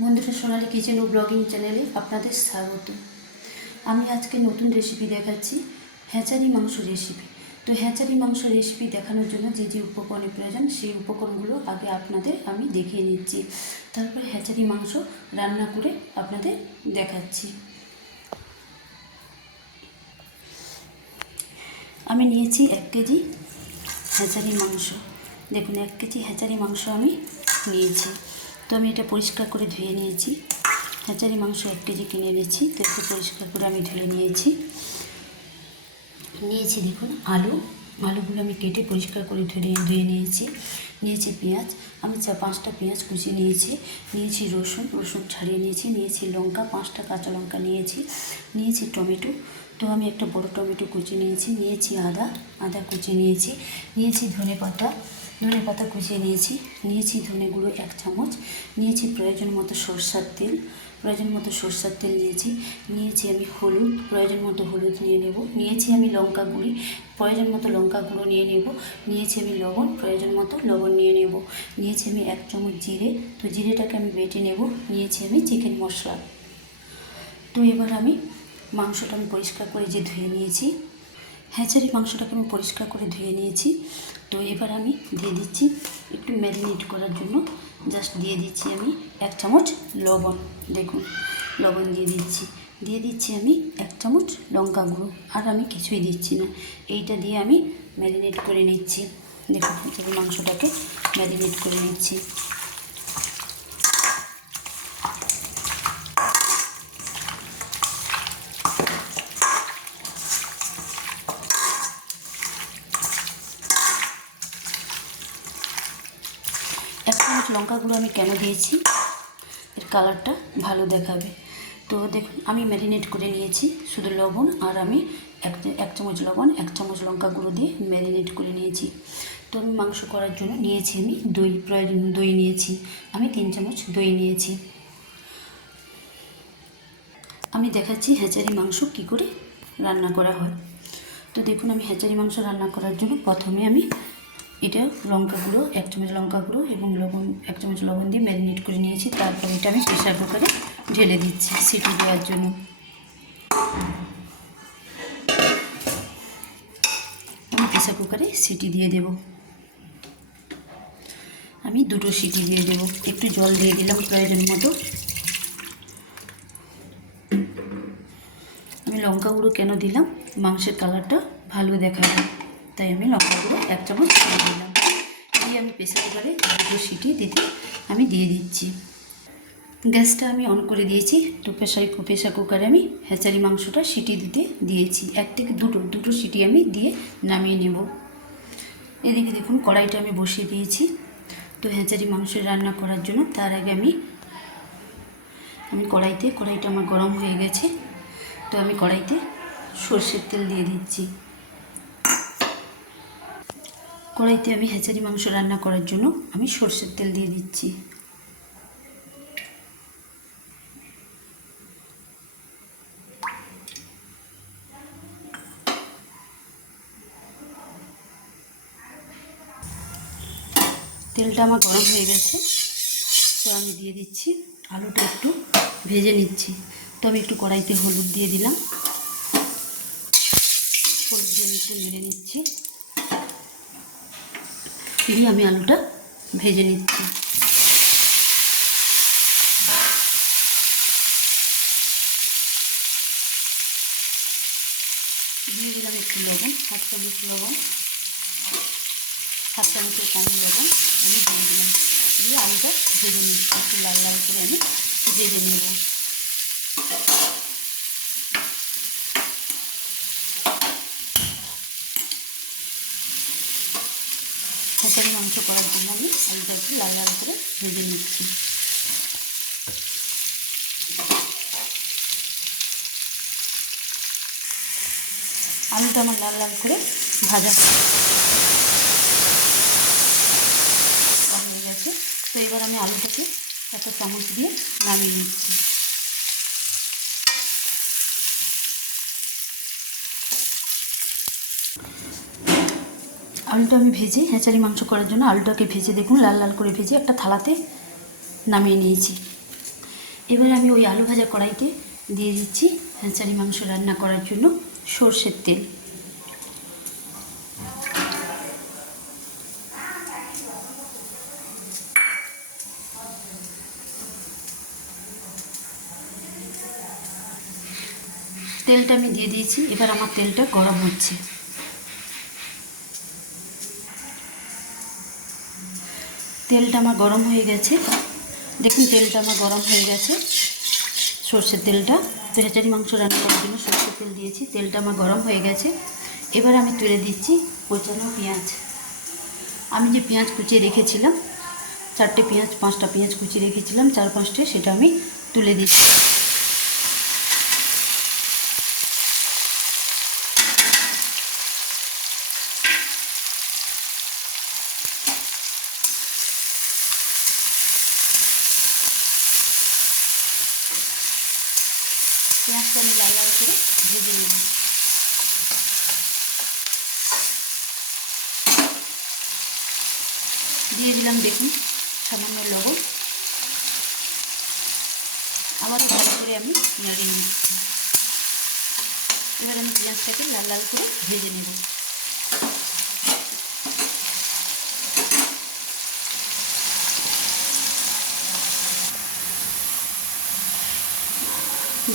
বন্ধুরা, সোনালী কিচেন ও ব্লগিং চ্যানেলে আপনাদের স্বাগত। আমি আজকে নতুন রেসিপি দেখাচ্ছি, হ্যাচারি মাংস রেসিপি। তো হ্যাচারি মাংস রেসিপি দেখানোর জন্য যে যে উপকরণের প্রয়োজন সেই উপকরণগুলো আগে আপনাদের আমি দেখিয়ে নিচ্ছি, তারপর হ্যাচারি মাংস রান্না করে আপনাদের দেখাচ্ছি। আমি নিয়েছি 1 কেজি হ্যাচারি মাংস। দেখুন, 1 কেজি হ্যাচারি মাংস আমি নিয়েছি। তো আমি এটা পরিষ্কার করে ধুয়ে নিয়েছি। হ্যাচারি মাংস 1 কেজি কিনে এনেছি, তো একটু পরিষ্কার করে আমি ধুয়ে নিয়েছি। দেখুন আলুগুলো আমি কেটে পরিষ্কার করে ধুয়ে নিয়েছি পেঁয়াজ। আমি 5টা পেঁয়াজ কুচিয়ে নিয়েছি রসুন ছাড়িয়ে নিয়েছি লঙ্কা, 5টা কাঁচা লঙ্কা নিয়েছি টমেটো। তো আমি একটা বড় টমেটো কুচিয়ে নিয়েছি আদা কুচিয়ে নিয়েছি ধনে পাতা কুচিয়ে নিয়েছি ধনে গুঁড়ো 1 চামচ, নিয়েছি প্রয়োজন মতো সরষের তেল নিয়েছি আমি হলুদ, প্রয়োজন মতো হলুদ নিয়েছি আমি লঙ্কা গুঁড়ি, প্রয়োজন মতো লঙ্কা গুঁড়ো নিয়েছি আমি লবণ, প্রয়োজন মতো লবণ নিয়েছি আমি 1 চামচ জিরে, তো জিরেটাকে আমি বেটে নিয়েছি আমি চিকেন মশলা। তো এবার আমি মাংসটা পরিষ্কার করে ধুয়ে নিয়েছি, হ্যাচারি মাংসটাকে আমি পরিষ্কার করে ধুয়ে নিয়েছি। তো এবার আমি দিয়ে দিচ্ছি একটু ম্যারিনেট করার জন্য, জাস্ট দিয়ে দিচ্ছি আমি 1 চামচ লবণ। দেখুন, লবণ দিয়ে দিচ্ছি আমি 1 চামচ লঙ্কা গুঁড়ো, আর আমি কিছুই দিচ্ছি না। এইটা দিয়ে আমি ম্যারিনেট করে নিচ্ছি। দেখুন, হ্যাচারি মাংসটাকে ম্যারিনেট করে নিচ্ছি। এক চামচ লঙ্কা গুঁড়ো আমি কেন দিয়েছি, এর কালারটা ভালো দেখাবে। তো দেখুন, আমি ম্যারিনেট করে নিয়েছি শুধু লবণ, আর আমি এক চামচ লবণ 1 চামচ লঙ্কা গুঁড়ো দিয়ে ম্যারিনেট করে নিয়েছি। তো আমি মাংস করার জন্য নিয়েছি আমি দই নিয়েছি আমি 3 চামচ দই নিয়েছি। আমি দেখাচ্ছি হ্যাচারি মাংস কী করে রান্না করা হয়। তো দেখুন, আমি হ্যাচারি মাংস রান্না করার জন্য প্রথমে আমি এটা লঙ্কা গুঁড়ো 1 চামচ লঙ্কা গুঁড়ো এবং 1 চামচ লবণ দিয়ে ম্যারিনেট করে নিয়েছি। তারপর এটা আমি প্রেসার কুকারে ঢেলে দিচ্ছি সিটি দেওয়ার জন্য। আমি প্রেসার কুকারে সিটি দিয়ে দেব। আমি 2টো সিটি দিয়ে দেব। একটু জল দিয়ে দিলাম প্রয়োজন মতো। আমি লঙ্কা গুঁড়ো কেন দিলাম, মাংসের কালারটা ভালো দেখাবে, তাই আমি লঙ্কা গুঁড়ো 1 চামচ দিয়ে দিলাম। দিয়ে আমি প্রেসার কুকারে 2টো সিটি আমি দিয়ে দিচ্ছি। গ্যাসটা আমি অন করে দিয়েছি। তো প্রেসার কুকারে আমি হ্যাচারি মাংসটা সিটি দিয়েছি। 1 থেকে 2টো সিটি আমি দিয়ে নামিয়ে নেব। এদিকে দেখুন, কড়াইটা আমি বসিয়ে দিয়েছি তো হ্যাচারি মাংস রান্না করার জন্য। তার আগে আমি কড়াইটা আমার গরম হয়ে গেছে, তো আমি কড়াইতে সরষের তেল দিয়ে দিচ্ছি। কড়াইতে আমি হ্যাচারি মাংস রান্না করার জন্য আমি সরষের তেল দিয়ে দিচ্ছি। তেলটা আমার গরম হয়ে গেছে, তো আমি দিয়ে দিচ্ছি আলুটা একটু ভেজে নিচ্ছি। তো আমি একটু কড়াইতে হলুদ দিয়ে দিলাম, হলুদ দিয়ে আমি একটু নেড়ে নিচ্ছি, দিয়ে আমি আলুটা ভেজে নিচ্ছি। দিয়ে দিলাম একটু লবণ, 1 চামচ লবণ, 7 চামচের কম লবণ আমি দিয়ে দিলাম। দিয়ে আলুটা ভেজে নিচ্ছি, একটু লাল লাল করে আমি ভেজে নেব। হ্যাচারি মাংস করার জন্য আমি আলুটা একটু লাল লাল করে ভেজে নিচ্ছি। আলুটা আমার লাল লাল করে ভাজা হয়ে গেছে। তো এবার আমি আলুটাকে একটা চামচ দিয়ে নামিয়ে নিচ্ছি। আলুটা আমি ভেজে হ্যাচারি মাংস করার জন্য আলুটাকে ভেজে দেখুন লাল লাল করে ভেজে একটা থালাতে নামিয়ে নিয়েছি। এবার আমি ওই আলু ভাজা কড়াইতে দিয়ে দিচ্ছি হ্যাঁচারি মাংস রান্না করার জন্য সর্ষের তেল। তেলটা আমি দিয়ে দিয়েছি, এবার আমার তেলটা গরম হচ্ছে। তেলটা আমার গরম হয়ে গেছে, দেখুন তেলটা আমার গরম হয়ে গেছে, সর্ষের তেলটা। তো হ্যাচারি মাংস রান্না করার জন্য সর্ষের তেল দিয়েছি, তেলটা আমার গরম হয়ে গেছে। এবার আমি তুলে দিচ্ছি কোচানো পেঁয়াজ। আমি যে পেঁয়াজ কুচিয়ে রেখেছিলাম, 4টে পেঁয়াজ 5টা পেঁয়াজ কুচিয়ে রেখেছিলাম, 4-5টে, সেটা আমি তুলে দিচ্ছি। পেঁয়াজটা আমি লাল লাল করে ভেজে নেব। দিয়ে দিলাম দেখুন সামান্য লবণ, আবার ভালো করে আমি নেড়ে নিচ্ছি। এবার আমি পেঁয়াজটাকে লাল লাল করে ভেজে নেব।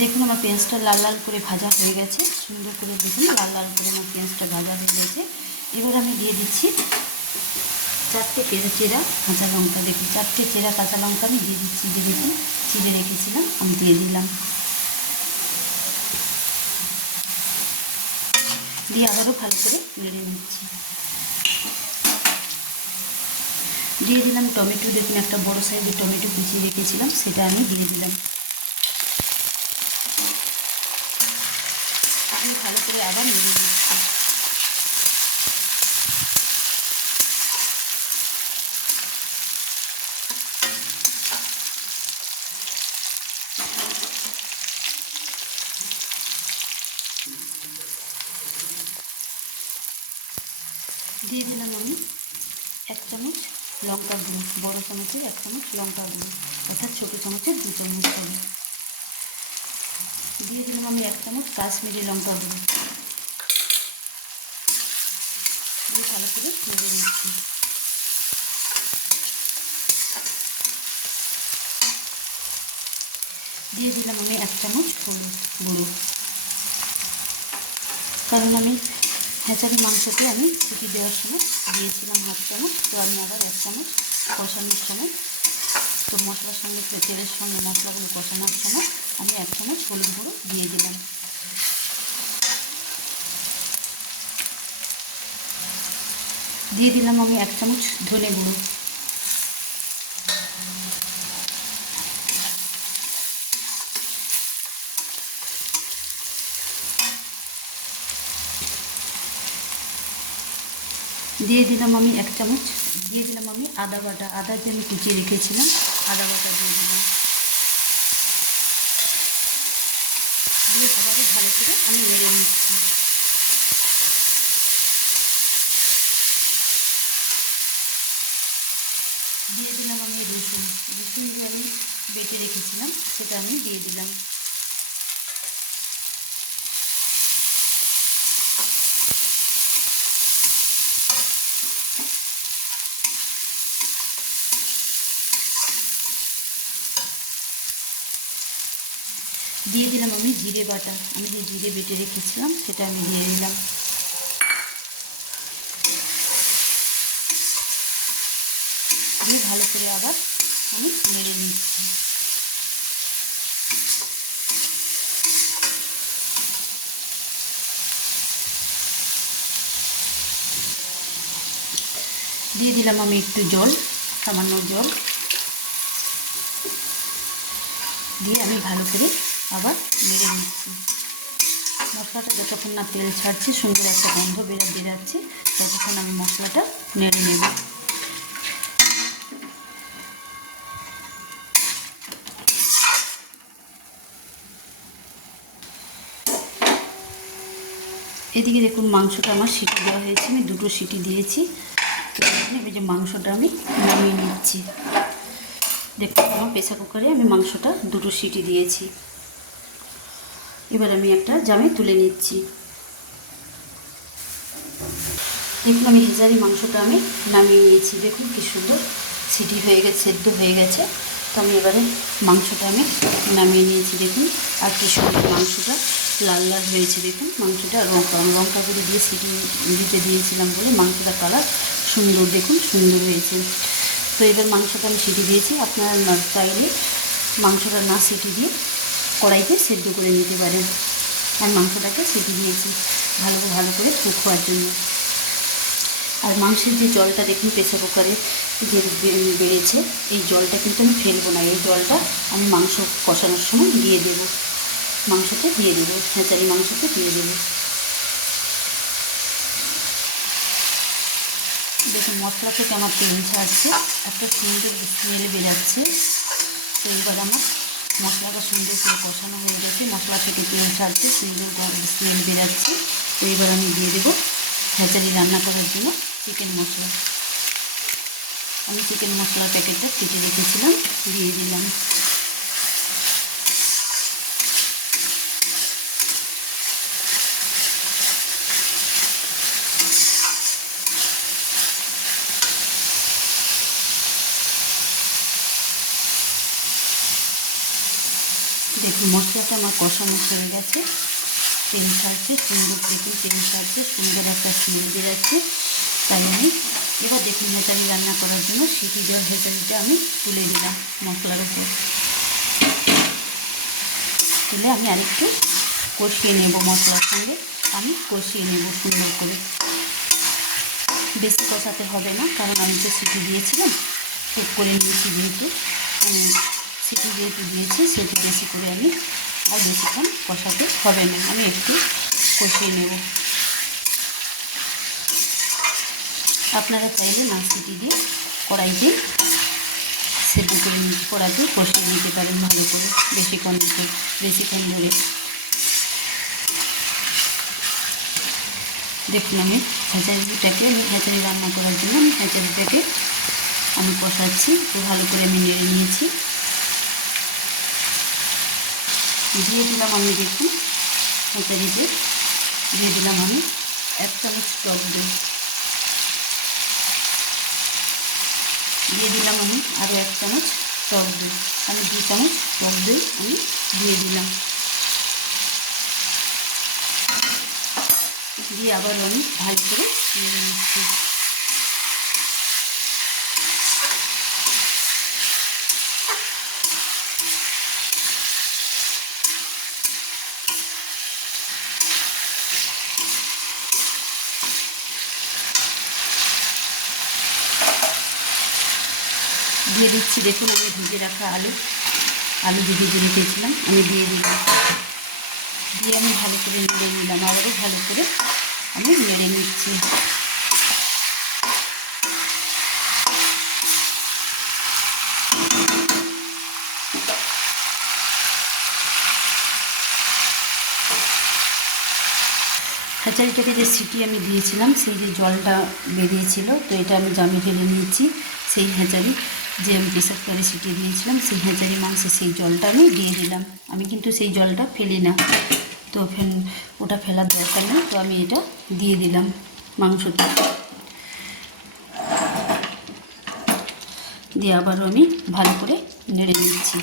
দেখুন আমার পেঁয়াজটা লাল লাল করে ভাজা হয়ে গেছে, সুন্দর করে দেখুন লাল লাল করে আমার পেঁয়াজটা ভাজা হয়ে গেছে। এবার আমি দিয়ে দিচ্ছি 4টে চেরা কাঁচা লঙ্কা। দেখুন 4টে চেরা কাঁচা লঙ্কা আমি দিয়ে দিচ্ছি, যে দেখুন চিড়ে রেখেছিলাম আমি দিয়ে দিলাম। দিয়ে আবারও ভালো করে নেড়ে নিচ্ছি। দিয়ে দিলাম টমেটো, দেখুন একটা বড় সাইজের টমেটো কুচিয়ে রেখেছিলাম, সেটা আমি দিয়ে দিলাম। আমি ভালো করে আবার নেড়ে নিচ্ছি। দিয়ে দিলাম আমি 1 চামচ লঙ্কা গুঁড়ো, বড় চামচের 1 চামচ লঙ্কা গুঁড়ো, অর্থাৎ ছোটো চামচের 2 চামচ হবে। দিয়ে দিলাম আমি 1 চামচ কাশ্মীরি লঙ্কা গুঁড়ো, দিয়ে ভালো করে নেড়ে নিচ্ছি। দিয়ে দিলাম আমি 1 চামচ হলুদ গুঁড়ো, কারণ আমি হ্যাচারি মাংসতে আমি সিটি দেওয়ার সময় দিয়েছিলাম 1/2 চামচ, তো আমি আবার 1 চামচ কষানোর সময়, তো মশলার সঙ্গে তেলের সঙ্গে মশলাগুলো কষানোর সময় আমি 1 চামচ হলুদ গুঁড়ো দিয়ে দিলাম। দিয়ে দিলাম আমি 1 চামচ ধনে গুঁড়ো। দিয়ে দিলাম আমি 1 চামচ, দিয়ে দিলাম আমি আদা বাটা, আদা যে আমি কুচিয়ে রেখেছিলাম আদা বাটা দিয়ে দিলাম। দিয়ে আবারও ভালো করে আমি নেড়ে নিচ্ছি। দিয়ে দিলাম আমি রসুন, রসুন যে আমি বেটে রেখেছিলাম সেটা আমি দিয়ে দিলাম। দিয়ে দিলাম আমি জিরে বাটা, আমি যে জিরে বেটে রেখেছিলাম সেটা আমি দিয়ে দিলাম। দিয়ে ভালো করে আবার আমি নেড়ে নিচ্ছি। দিয়ে দিলাম আমি একটু জল, সামান্য জল, দিয়ে আমি ভালো করে আবার নেড়ে নিচ্ছি। মশলাটা যতক্ষণ না তেল ছাড়ছে, সুন্দর একটা গন্ধ বেরাচ্ছে, ততক্ষণ আমি মশলাটা নেড়ে নেব। এদিকে দেখুন মাংসটা আমার সিটি দেওয়া হয়েছে, আমি 2টো সিটি দিয়েছি। এবার যে মাংসটা আমি নামিয়ে নিচ্ছি। দেখুন আমার প্রেসার কুকারে আমি মাংসটা 2টো সিটি দিয়েছি। এবার আমি একটা জামে তুলে নিচ্ছি। দেখুন আমি হেজারি মাংসটা আমি নামিয়ে নিয়েছি। দেখুন কি সুন্দর সিটি হয়ে গেছে, সেদ্ধ হয়ে গেছে। তো আমি এবারে মাংসটা আমি নামিয়ে নিয়েছি। দেখুন আর কি সুন্দর মাংসটা লাল লাল হয়েছে। দেখুন মাংসটা লঙ্কা গুঁড়ো দিয়ে সিটি দিতে দিয়েছিলাম বলে মাংসটা কালার সুন্দর, দেখুন সুন্দর হয়েছে। তো এবার মাংসটা আমি সিটি দিয়েছি। আপনারা চাইলে মাংসটা না সিটি দিয়ে কড়াইতে সেদ্ধ করে নিতে পারেন। আর মাংসটাকে সিটি দিয়েছি ভালো করে কুক হওয়ার জন্য। আর মাংসের যে জলটা দেখুন প্রেসার কুকারে যে বেড়েছে, এই জলটা কিন্তু আমি ফেলবো না। এই জলটা আমি মাংস কষানোর সময় দিয়ে দেবো, মাংসতে দিয়ে দেবো, হেঁচারি মাংসতে দিয়ে দেবো। দেখুন মশলা থেকে আমার তেল ছাড়ছে, একটা সুন্দর স্মেল বেরাচ্ছে। তো এবার আমার মশলাটা সুন্দর করে কষানো হয়ে গেছে, মশলা থেকে তেল ছাড়ছে, সুন্দর স্মেল বেরাচ্ছে। তো এবার আমি দিয়ে দেবো হেঁচারি রান্না করার জন্য চিকেন মশলা। আমি চিকেন মশলার প্যাকেটটা কেটে রেখেছিলাম, দিয়ে দিলাম। দেখুন মশলাটা আমার কষানো হয়ে গেছে, তেল ছাড়ছে সুন্দর, দেখুন তেল ছাড়ছে, সুন্দর একটা স্মেল বেরাচ্ছে। তাই আমি এবার দেখুন হেঁচারি রান্না করার জন্য সিটি দেওয়া হেঁচারিটা আমি তুলে দিলাম মশলার উপর। তুলে আমি আরেকটু কষিয়ে নেব, মশলার সঙ্গে আমি কষিয়ে নেব সুন্দর করে। বেশি কষাতে হবে না, কারণ আমি তো সিটি দিয়েছিলাম, কুক করে নিয়েছি যেহেতু, সিটি যেহেতু দিয়েছি সেহেতু বেশি করে আমি আর বেশিক্ষণ কষাতে হবে না, আমি একটু কষিয়ে নেব। আপনারা চাইলে না সিটি দিয়ে কড়াইতে সেদ্ধ করে কড়াইতে কষিয়ে নিতে পারেন ভালো করে বেশিক্ষণ ধরে। দেখুন আমি হেঁচারি রান্না করার জন্য আমি হেঁচারিটাকে আমি কষাচ্ছি, তো ভালো করে আমি নেড়ে নিয়েছি। দিয়ে দিলাম আমি, দেখুন হেঁচারিতে দিয়ে দিলাম আমি 1 চামচ টক দই, দিয়ে দিলাম আমি আরও 1 চামচ টক দই, আমি 2 চামচ টক দই আমি দিয়ে দিলাম। দিয়ে আবারও আমি ভালো করে নেড়ে নিচ্ছি। দিয়ে দিচ্ছি, দেখুন আমি ভিজে রাখা আলু ভিজে রেখেছিলাম আমি দিয়ে দিলাম। দিয়ে আমি ভালো করে নেড়ে নিলাম, আবারও ভালো করে আমি নেড়ে নিচ্ছি। হেঁচারিটাকে যে সিটি আমি দিয়েছিলাম, সেই যে জলটা বেরিয়েছিল, তো এটা আমি জামে ঢেলে নিয়েছি। সেই হেঁচারি যে আমি প্রেসার কুকারে সিটি দিয়েছিলাম, সেই হেঁচারি মাংসে সেই জলটা আমি দিয়ে দিলাম। আমি কিন্তু সেই জলটা ফেলি না, তো ওটা ফেলার দরকার নেই। তো আমি এটা দিয়ে দিলাম মাংসটা, দিয়ে আবারও আমি ভালো করে নেড়ে নিচ্ছি।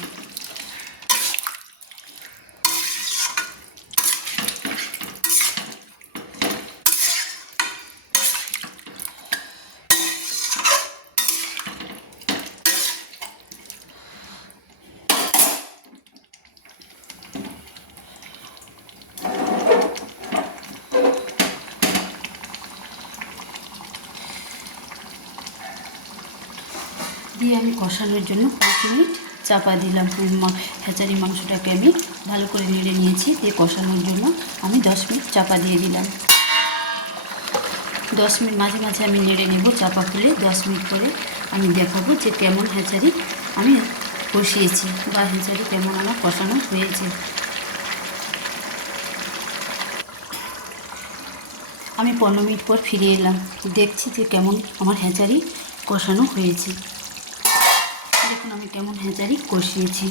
দিয়ে আমি কষানোর জন্য 5 মিনিট চাপা দিলাম। হেঁচারি মাংসটাকে আমি ভালো করে নেড়ে নিয়েছি, দিয়ে কষানোর জন্য আমি 10 মিনিট চাপা দিয়ে দিলাম। 10 মিনিট মাঝে মাঝে আমি নেড়ে নেব চাপা খুলে। 10 মিনিট পরে আমি দেখাবো যে কেমন হেঁচারি আমি কষিয়েছি বা হেঁচারি কেমন আমার কষানো হয়েছে। আমি 15 মিনিট পর ফিরে এলাম, দেখছি যে কেমন আমার হেঁচারি কষানো হয়েছে। দেখুন আমি আমি কেমন হেঁচারি কষিয়েছি।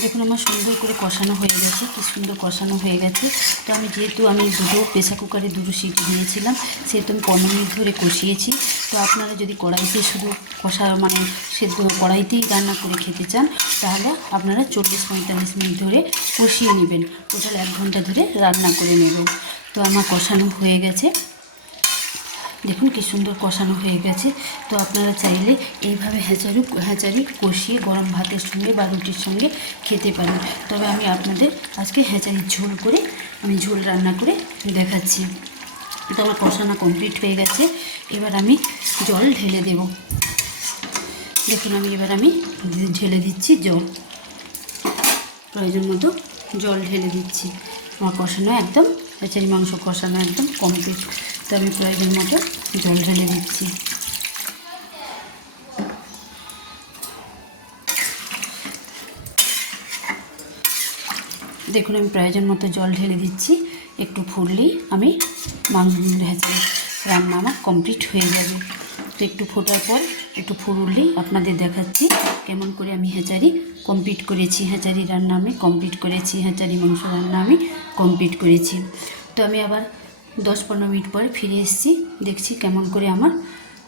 দেখুন আমার সুন্দর করে কষানো হয়ে গেছে, কি সুন্দর কষানো হয়ে গেছে। তো আমি যেহেতু দুটো প্রেসার কুকারে দুটো সিটি দিয়েছিলাম, সেহেতু আমি 15 মিনিট ধরে কষিয়েছি। তো আপনারা যদি কড়াইতে শুধু সেদ্ধ কড়াইতেই রান্না করে খেতে চান, তাহলে আপনারা 40-45 মিনিট ধরে কষিয়ে নেবেন। টোটাল 1 ঘন্টা ধরে রান্না করে নেব। তো আমার কষানো হয়ে গেছে, দেখুন কি সুন্দর কষানো হয়ে গেছে। তো আপনারা চাইলে এইভাবে হেঁচারি কষিয়ে গরম ভাতের সঙ্গে বা রুটির সঙ্গে খেতে পারেন। তবে আমি আপনাদের আজকে হেঁচারির ঝোল করে ঝোল রান্না করে দেখাচ্ছি। তো আমার কষানো কমপ্লিট হয়ে গেছে। এবার আমি জল ঢেলে দেব। দেখুন এবার আমি ঢেলে দিচ্ছি জল, প্রয়োজন মতো জল ঢেলে দিচ্ছি। আমার কষানো একদম হেঁচারি মাংস কষানো একদম কমপ্লিট। তো আমি প্রয়োজন মতো জল ঢেলে দিচ্ছি। দেখুন আমি প্রয়োজন মতো জল ঢেলে দিচ্ছি। একটু ফুটলেই আমি হেঁচারি রান্না আমার কমপ্লিট হয়ে যাবে। তো একটু ফোটার পর একটু ফুটলেই আপনাদের দেখাচ্ছি কেমন করে আমি হেঁচারি কমপ্লিট করেছি। হেঁচারি রান্না আমি কমপ্লিট করেছি, হেঁচারি মাংস রান্না আমি কমপ্লিট করেছি। তো আমি আবার 10-15 মিনিট পরে ফিরে এসেছি, দেখছি কেমন করে আমার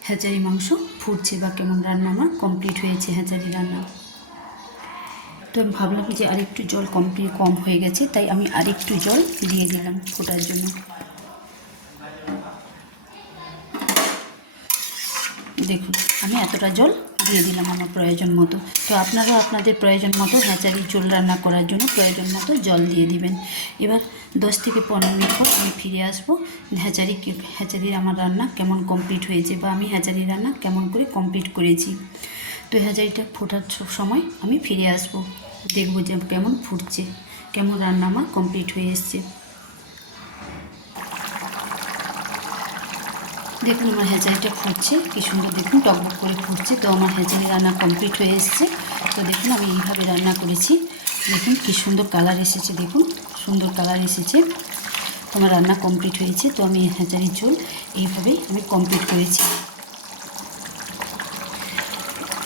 হেঁচারি মাংস ফুটছে বা কেমন রান্না আমার কমপ্লিট হয়েছে হেঁচারি রান্না। তো আমি ভাবলাম যে আরেকটু জল কম হয়ে গেছে, তাই আমি আরেকটু জল দিয়ে দিলাম ফোটার জন্য। দেখুন আমি এতটা জল দিয়ে দিলাম আমার প্রয়োজন মতো। তো আপনারাও আপনাদের প্রয়োজন মতো হেঁচারির ঝোল রান্না করার জন্য প্রয়োজন মতো জল দিয়ে দিবেন। এবার 10-15 মিনিট পর আমি ফিরে আসবো হেঁচারির আমার রান্না কেমন কমপ্লিট হয়েছে বা আমি হেঁচারি রান্না কেমন করে কমপ্লিট করেছি। তো হেঁচারিটা ফোটার সময় আমি ফিরে আসবো, দেখবো যে কেমন ফুটছে, কেমন রান্না আমার কমপ্লিট হয়ে এসছে। দেখুন আমার হেঁচারিটা ফুটছে, কি সুন্দর দেখুন টকবক করে ফুটছে। তো আমার হেঁচারি রান্না কমপ্লিট হয়ে এসছে। তো দেখুন আমি এইভাবে রান্না করেছি, দেখুন কি সুন্দর কালার এসেছে, দেখুন সুন্দর কালার এসেছে। তো আমার রান্না কমপ্লিট হয়েছে। তো আমি হেঁচারির ঝোল এইভাবেই আমি কমপ্লিট করেছি।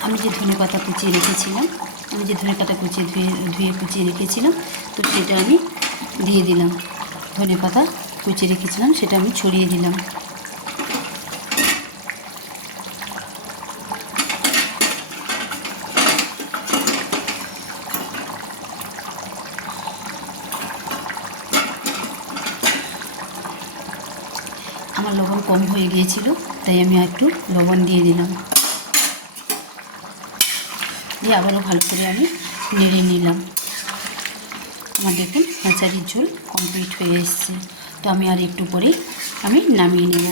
আমি যে ধনেপাতা কুচিয়ে রেখেছিলাম, ধুয়ে কুচিয়ে রেখেছিলাম, তো সেটা আমি দিয়ে দিলাম। ধনেপাতা কুচিয়ে রেখেছিলাম, সেটা আমি ছড়িয়ে দিলাম। আমার লবণ কম হয়ে গিয়েছিল, তাই আমি একটু লবণ দিয়ে দিলাম। দিয়ে আবারও ভালো করে আমি নেড়ে নিলাম। আমার দেখুন হেঁচারির ঝোল কমপ্লিট হয়ে এসছে। তো আমি আর একটু পরেই আমি নামিয়ে নেব।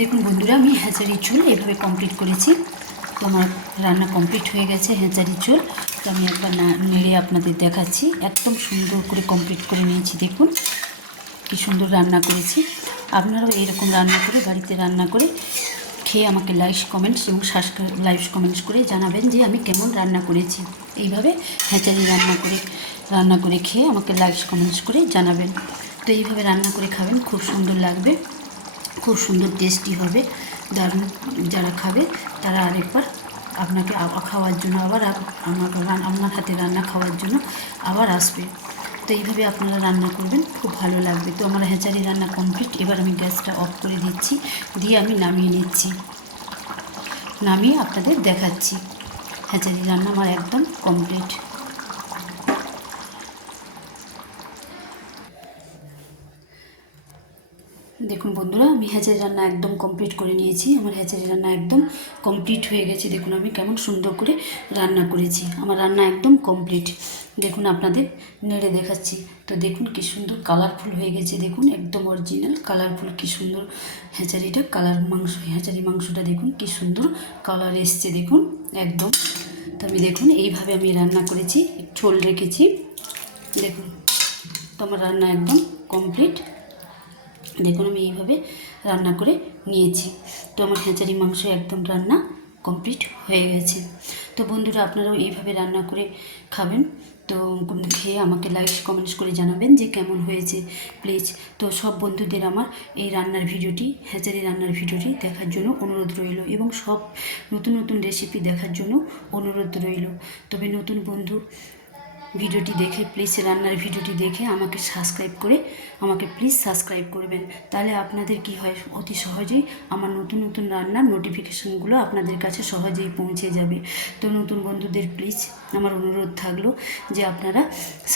দেখুন বন্ধুরা আমি হেঁচারির ঝোল এভাবে কমপ্লিট করেছি। তো আমার রান্না কমপ্লিট হয়ে গেছে হেঁচারির ঝোল। তো আমি একবার নেড়ে আপনাদের দেখাচ্ছি, একদম সুন্দর করে কমপ্লিট করে নিয়েছি। দেখুন কি সুন্দর রান্না করেছি। আপনারাও এরকম রান্না করে বাড়িতে রান্না করে খেয়ে আমাকে লাইক কমেন্টস করে জানাবেন যে আমি কেমন রান্না করেছি। এইভাবে হেঁচারি রান্না করে খেয়ে আমাকে লাইক কমেন্টস করে জানাবেন। তো এইভাবে রান্না করে খাবেন, খুব সুন্দর লাগবে, খুব সুন্দর টেস্টি হবে, দারুণ। যারা খাবে তারা আরেকবার আপনাকে খাওয়ার জন্য আবার আপনার হাতে রান্না খাওয়ার জন্য আবার আসবে। তো এইভাবে আপনারা রান্না করবেন, খুব ভালো লাগবে। তো আমার হেঁচারি রান্না কমপ্লিট। এবার আমি গ্যাসটা অফ করে দিচ্ছি, দিয়ে আমি নামিয়ে নিচ্ছি, নামিয়ে আপনাদের দেখাচ্ছি। হেঁচারি রান্না আমার একদম কমপ্লিট। দেখুন বন্ধুরা আমি হেঁচারি রান্না একদম কমপ্লিট করে নিয়েছি। আমার হেঁচারি রান্না একদম কমপ্লিট হয়ে গেছে। দেখুন আমি কেমন সুন্দর করে রান্না করেছি। আমার রান্না একদম কমপ্লিট। দেখুন আপনাদের নেড়ে দেখাচ্ছি। তো দেখুন কি সুন্দর কালারফুল হয়ে গেছে, দেখুন একদম অরিজিনাল কালারফুল, কি সুন্দর হেঁচারি মাংসটা দেখুন কি সুন্দর কালার এসছে, দেখুন একদম। তো আমি দেখুন এইভাবে আমি রান্না করেছি, ঝোল রেখেছি। দেখুন তো আমার রান্না একদম কমপ্লিট। দেখুন আমি এইভাবে রান্না করে নিয়েছি। তো আমার হেঁচারি মাংস একদম রান্না কমপ্লিট হয়ে গেছে। তো বন্ধুরা আপনারাও এইভাবে রান্না করে খাবেন, তো খেয়ে আমাকে লাইক কমেন্টস করে জানাবেন যে কেমন হয়েছে প্লিজ। তো সব বন্ধুদের আমার এই রান্নার ভিডিওটি, হ্যাচারি রান্নার ভিডিওটি দেখার জন্য অনুরোধ রইল, এবং সব নতুন নতুন রেসিপি দেখার জন্য অনুরোধ রইল। তবে নতুন বন্ধু ভিডিওটি দেখে প্লিজ, রান্নার ভিডিওটি দেখে আমাকে সাবস্ক্রাইব করে আমাকে প্লিজ সাবস্ক্রাইব করবেন। তাহলে আপনাদের কি হয়, অতি সহজেই আমার নতুন নতুন রান্নার নোটিফিকেশানগুলো আপনাদের কাছে সহজেই পৌঁছে যাবে। তো নতুন বন্ধুদের প্লিজ আমার অনুরোধ থাকলো যে আপনারা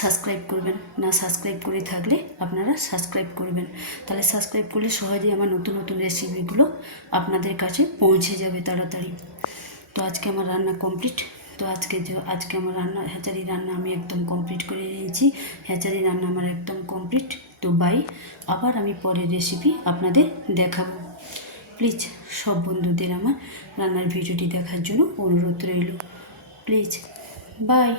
সাবস্ক্রাইব করবেন, না সাবস্ক্রাইব করে থাকলে আপনারা সাবস্ক্রাইব করবেন। তাহলে সাবস্ক্রাইব করলে সহজেই আমার নতুন নতুন রেসিপিগুলো আপনাদের কাছে পৌঁছে যাবে তাড়াতাড়ি। তো আজকে আমার রান্না কমপ্লিট। তো আজকে আমার রান্না, হ্যাচারি রান্না আমি একদম কমপ্লিট করে নিয়েছি। হ্যাচারি রান্না আমার একদম কমপ্লিট। তো বাই, আবার আমি পরের রেসিপি আপনাদের দেখাবো। প্লিজ সব বন্ধুদের আমার রান্নার ভিডিওটি দেখার জন্য অনুরোধ রইল। Please by.